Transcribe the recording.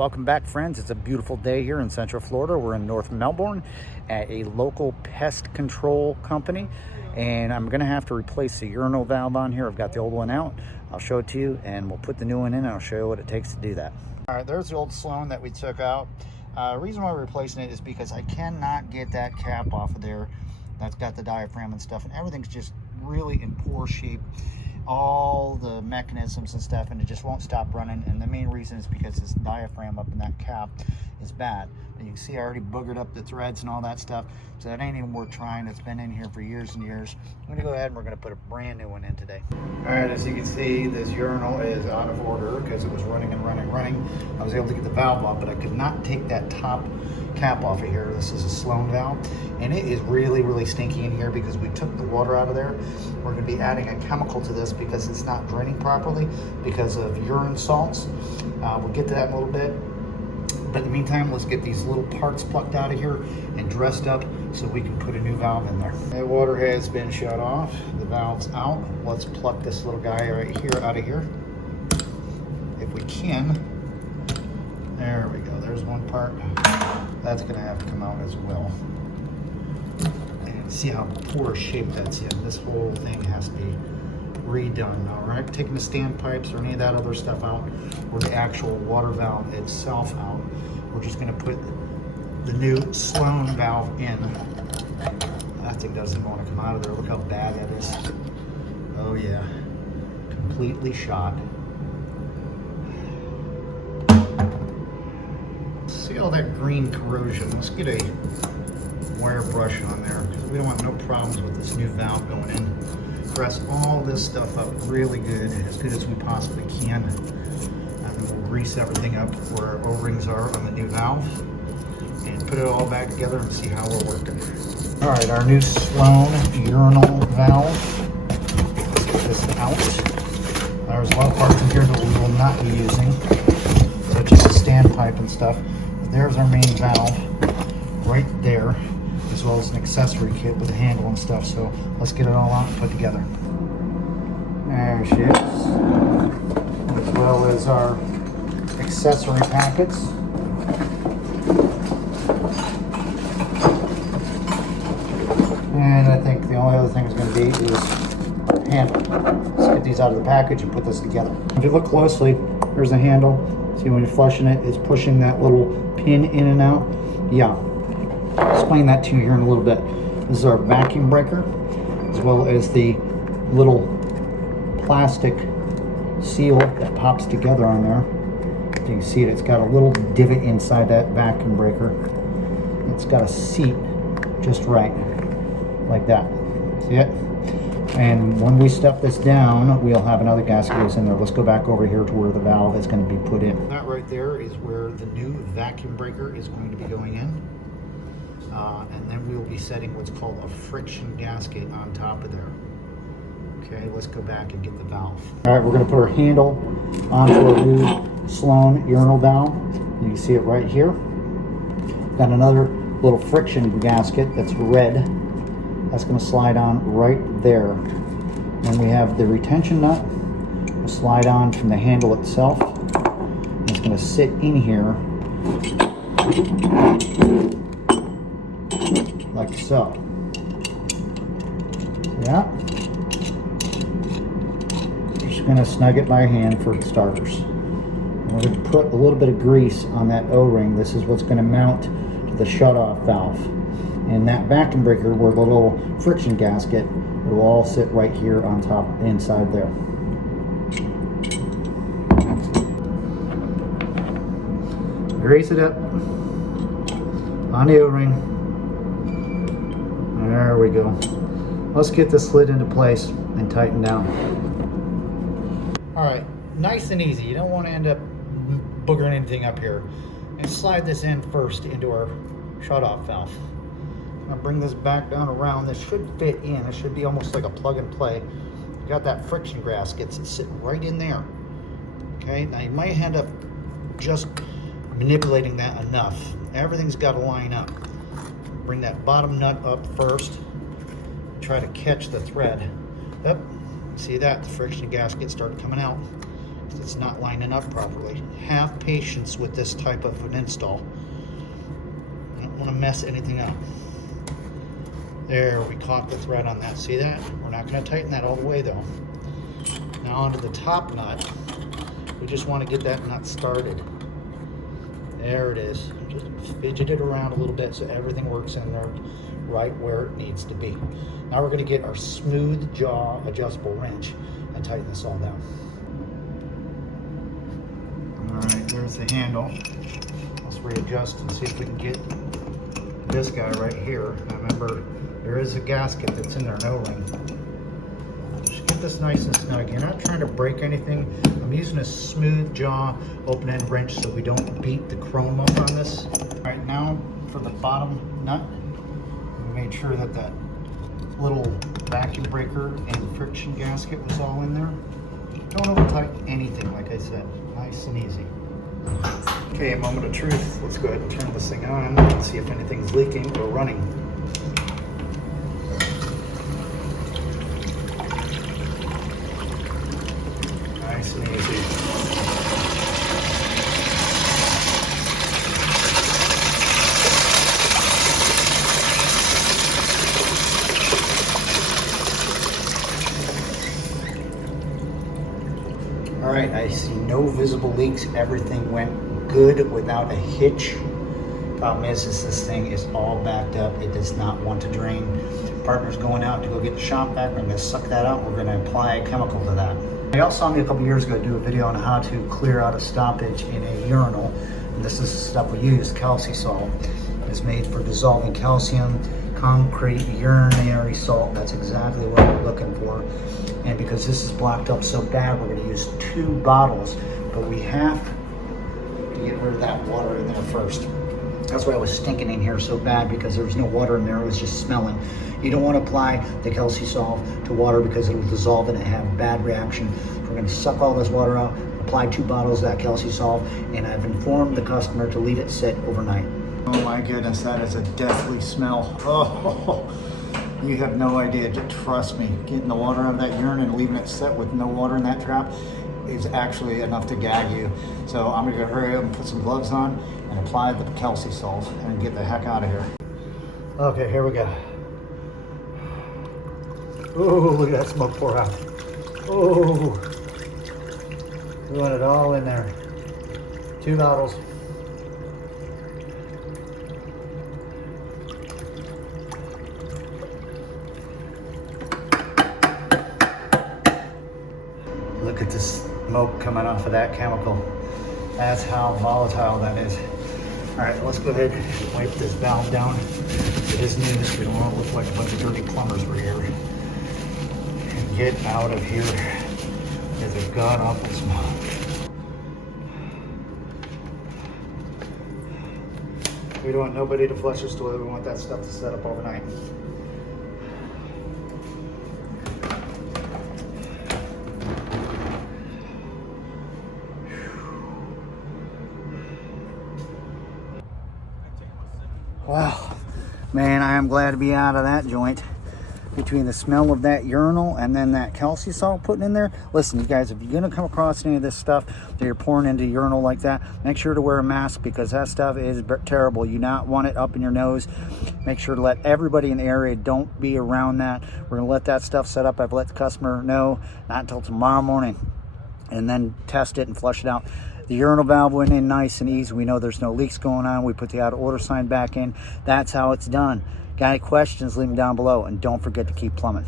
Welcome back, friends. It's a beautiful day here in Central Florida. We're in North Melbourne at a local pest control company, and I'm going to have to replace the urinal valve on here. I've got the old one out. I'll show it to you, and we'll put the new one in, and I'll show you what it takes to do that. All right, there's the old Sloan that we took out. The reason why we're replacing it is because I cannot get that cap off of there. That's got the diaphragm and stuff, and everything's just really in poor shape. All the mechanisms and stuff, and it just won't stop running. And the main reason is because this diaphragm up in that cap is bad. And you can see I already boogered up the threads and all that stuff, so that ain't even worth trying. It's been in here for years and years. I'm gonna go ahead and we're gonna put a brand new one in today. All right, as you can see, this urinal is out of order because it was running and running. I was able to get the valve off, but I could not take that top cap off of here. This is a Sloan valve, and it is really stinky in here because we took the water out of there. We're going to be adding a chemical to this because it's not draining properly because of urine salts. We'll get to that in a little bit, but in the meantime, let's get these little parts plucked out of here and dressed up so we can put a new valve in there. The water has been shut off, the valve's out. Let's pluck this little guy right here out of here if we can. There we go, there's one part. That's gonna have to come out as well. And see how poor shape that's in. This whole thing has to be redone. All right, taking the standpipes or any of that other stuff out, or the actual water valve itself out. We're just gonna put the new Sloan valve in. That thing doesn't want to come out of there. Look how bad that is. Oh yeah, completely shot. See all that green corrosion. Let's get a wire brush on there because we don't want no problems with this new valve going in. Press all this stuff up really good as we possibly can. And then we'll grease everything up where our O-rings are on the new valve and put it all back together and see how we're working. All right, our new Sloan urinal valve. Let's get this out. There's a lot of parts in here that we will not be using, such as the standpipe and stuff. There's our main valve right there, as well as an accessory kit with a handle and stuff. So let's get it all out and put together. There she is, as well as our accessory packets. And I think the only other thing is going to be is our handle. Let's get these out of the package and put this together. If you look closely, there's a handle. See, when you're flushing it, it's pushing that little pin in and out. Yeah, I'll explain that to you here in a little bit. This is our vacuum breaker, as well as the little plastic seal that pops together on there. You can see it, it's got a little divot inside that vacuum breaker. It's got a seat just right, like that. See it? And when we step this down, we'll have another gasket goes in there. Let's go back over here to where the valve is going to be put in. That right there is where the new vacuum breaker is going to be going in. And then we will be setting what's called a friction gasket on top of there. Okay, let's go back and get the valve. All right, we're going to put our handle onto our new Sloan urinal valve. You can see it right here. Got another little friction gasket that's red. That's going to slide on right there. And we have the retention nut will slide on from the handle itself. And it's going to sit in here like so. Yeah. Just going to snug it by hand for starters. And we're going to put a little bit of grease on that O-ring. This is what's going to mount to the shut-off valve. And that vacuum breaker, where the little friction gasket, it will all sit right here on top, inside there. Grease it up on the O-ring. There we go. Let's get this slid into place and tighten down. All right, nice and easy. You don't want to end up boogering anything up here. And slide this in first into our shut-off valve. I'll bring this back down around. This should fit in. It should be almost like a plug and play. You got that friction gasket sitting right in there. Okay, now you might end up just manipulating that enough. Everything's got to line up. Bring that bottom nut up first. Try to catch the thread. Yep, see that? The friction gasket started coming out. It's not lining up properly. Have patience with this type of an install. I don't want to mess anything up. There, we caught the thread on that. See that? We're not going to tighten that all the way though. Now onto the top nut. We just want to get that nut started. There it is. Just fidget it around a little bit so everything works in there right where it needs to be. Now we're going to get our smooth jaw adjustable wrench and tighten this all down. Alright, there's the handle. Let's readjust and see if we can get this guy right here. Now remember, there is a gasket that's in there, no ring. Just get this nice and snug. You're not trying to break anything. I'm using a smooth jaw open end wrench so we don't beat the chrome up on this. Alright, now for the bottom nut, we made sure that that little vacuum breaker and friction gasket was all in there. Don't over tighten anything, like I said. Nice and easy. Okay, moment of truth. Let's go ahead and turn this thing on and see if anything's leaking or running. Nice and easy. All right, I see no visible leaks. Everything went good without a hitch. Problem is this thing is all backed up. It does not want to drain. Partner's going out to go get the shop vac. We're going to suck that out. We're going to apply a chemical to that. Y'all saw me a couple years ago do a video on how to clear out a stoppage in a urinal. And this is the stuff we use, kelsey salt. It's made for dissolving calcium, concrete, urinary salt. That's exactly what we're looking for. And because this is blocked up so bad, we're going to use 2 bottles, but we have to get rid of that water in there first. That's why it was stinking in here so bad, because there was no water in there. It was just smelling. You don't want to apply the kelsey salt to water because it'll dissolve it and have a bad reaction. We're going to suck all this water out, apply 2 bottles of that kelsey salt, and I've informed the customer to leave it sit overnight. Oh my goodness, that is a deathly smell. Oh. You have no idea, just trust me. Getting the water out of that urine and leaving it set with no water in that trap is actually enough to gag you. So I'm gonna hurry up and put some gloves on and apply the kelsey salt and get the heck out of here. Okay, here we go. Oh, look at that smoke pour out. Oh, we want it all in there. 2 bottles. Look at this smoke coming off of that chemical. That's how volatile that is. All right, let's go ahead and wipe this valve down. It is news. We don't want to look like a bunch of dirty plumbers were here. And get out of here. It's a god-awful smell. We don't want nobody to flush this toilet. We want that stuff to set up overnight. Wow, man, I am glad to be out of that joint. Between the smell of that urinal and then that kelsey salt putting in there. Listen, you guys, if you're gonna come across any of this stuff that you're pouring into urinal like that, make sure to wear a mask, because that stuff is terrible. You not want it up in your nose. Make sure to let everybody in the area, don't be around that. We're gonna let that stuff set up. I've let the customer know, not until tomorrow morning, and then test it and flush it out. The urinal valve went in nice and easy. We know there's no leaks going on. We put the out of order sign back in. That's how it's done. Got any questions, leave them down below, and don't forget to keep plumbing.